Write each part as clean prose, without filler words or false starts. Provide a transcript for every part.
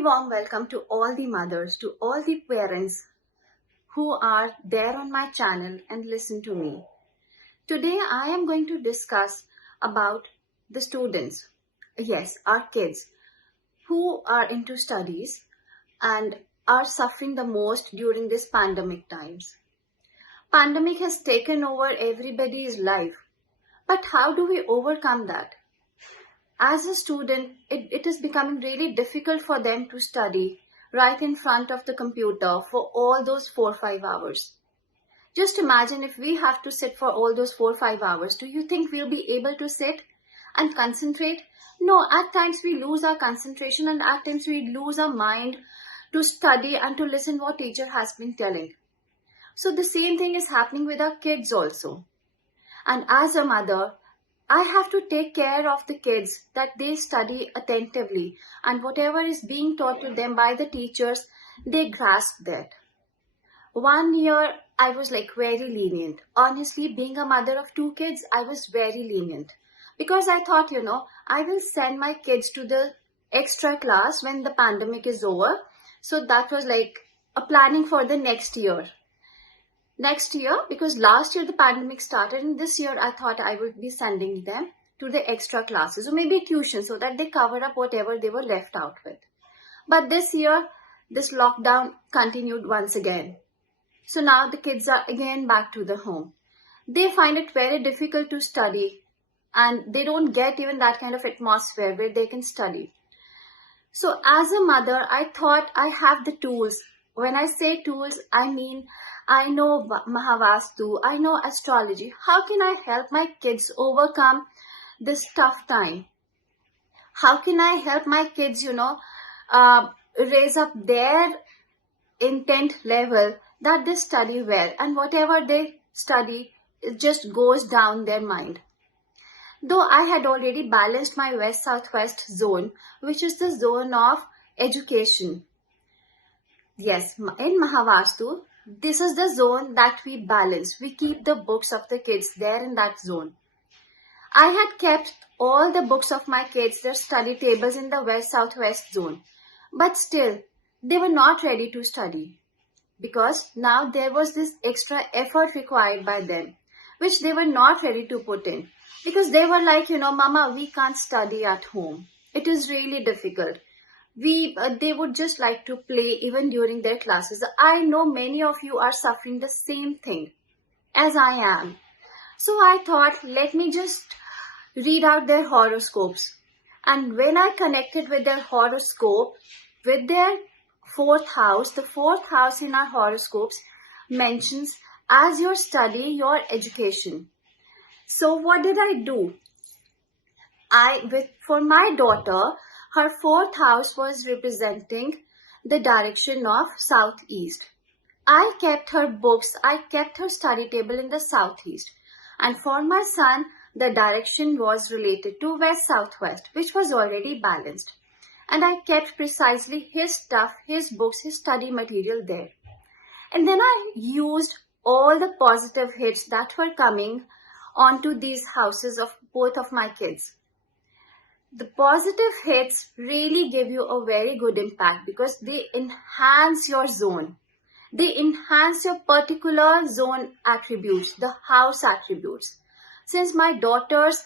very warm welcome to all the mothers, to all the parents who are there on my channel and listen to me. Today I am going to discuss about the students, yes, our kids who are into studies and are suffering the most during this pandemic times. Pandemic has taken over everybody's life, but how do we overcome that? As a student, it is becoming really difficult for them to study right in front of the computer for all those 4-5 hours. Just imagine if we have to sit for all those 4-5 hours. Do you think we'll be able to sit and concentrate? No, at times we lose our concentration and at times we lose our mind to study and to listen what teacher has been telling. So the same thing is happening with our kids also. And as a mother, I have to take care of the kids that they study attentively and whatever is being taught to them by the teachers, they grasp that. 1 year, I was very lenient. Honestly, being a mother of 2 kids, I was very lenient. Because I thought, I will send my kids to the extra class when the pandemic is over. So that was a planning for the next year. Next year, because last year the pandemic started and this year I thought I would be sending them to the extra classes or maybe tuition so that they cover up whatever they were left out with. But this year, this lockdown continued once again. So now the kids are again back to the home. They find it very difficult to study and they don't get even that kind of atmosphere where they can study. So as a mother, I thought I have the tools. When I say tools, I mean I know MahaVastu, I know astrology. How can I help my kids overcome this tough time? How can I help my kids, raise up their intent level that they study well and whatever they study, it just goes down their mind. Though I had already balanced my west-southwest zone, which is the zone of education. Yes, in MahaVastu, this is the zone that we balance. We keep the books of the kids there in that zone. I had kept all the books of my kids, their study tables in the west-southwest zone. But still, they were not ready to study. Because now there was this extra effort required by them, which they were not ready to put in. Because they were like, Mama, we can't study at home. It is really difficult. They would just like to play even during their classes. I know many of you are suffering the same thing as I am. So I thought, let me just read out their horoscopes. And when I connected with their horoscope, with their 4th house, the 4th house in our horoscopes mentions as your study, your education. So what did I do? For my daughter, her 4th house was representing the direction of southeast. I kept her books, I kept her study table in the southeast. And for my son, the direction was related to west-southwest, which was already balanced. And I kept precisely his stuff, his books, his study material there. And then I used all the positive hits that were coming onto these houses of both of my kids. The positive hits really give you a very good impact because they enhance your zone. They enhance your particular zone attributes, the house attributes. Since my daughter's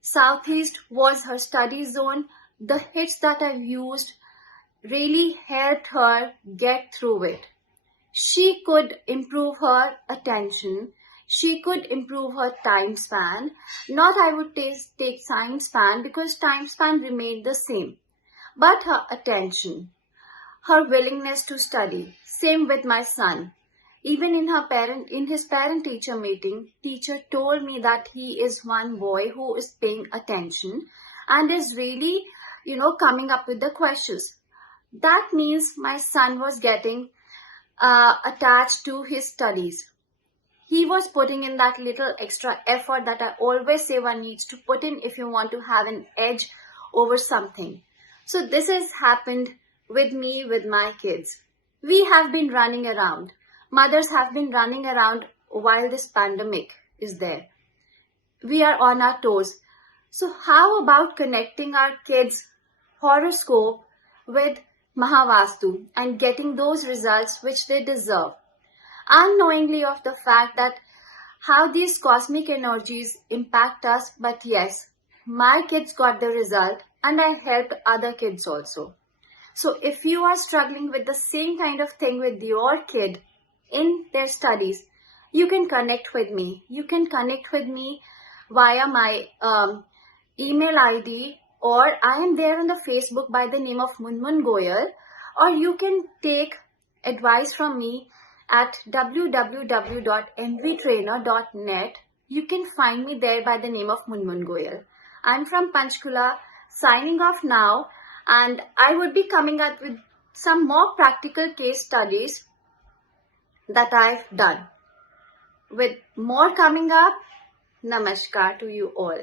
southeast was her study zone, the hits that I've used really helped her get through it. She could improve her attention. She could improve her time span. Not I would take time span because time span remained the same. But her attention, her willingness to study. Same with my son. Even in his parent-teacher meeting, teacher told me that he is one boy who is paying attention and is really, coming up with the questions. That means my son was getting attached to his studies. He was putting in that little extra effort that I always say one needs to put in if you want to have an edge over something. So this has happened with me, with my kids. We have been running around. Mothers have been running around while this pandemic is there. We are on our toes. So how about connecting our kids' horoscope with MahaVastu and getting those results which they deserve, unknowingly of the fact that how these cosmic energies impact us. But yes, my kids got the result and I helped other kids also. So if you are struggling with the same kind of thing with your kid in their studies, you can connect with me. You can connect with me via my email ID, or I am there on the Facebook by the name of Munmun Goel, or you can take advice from me at www.mvtrainer.net. You can find me there by the name of Munmun Goel. I'm from Panchkula, signing off now, and I would be coming up with some more practical case studies that I've done. With more coming up, Namaskar to you all.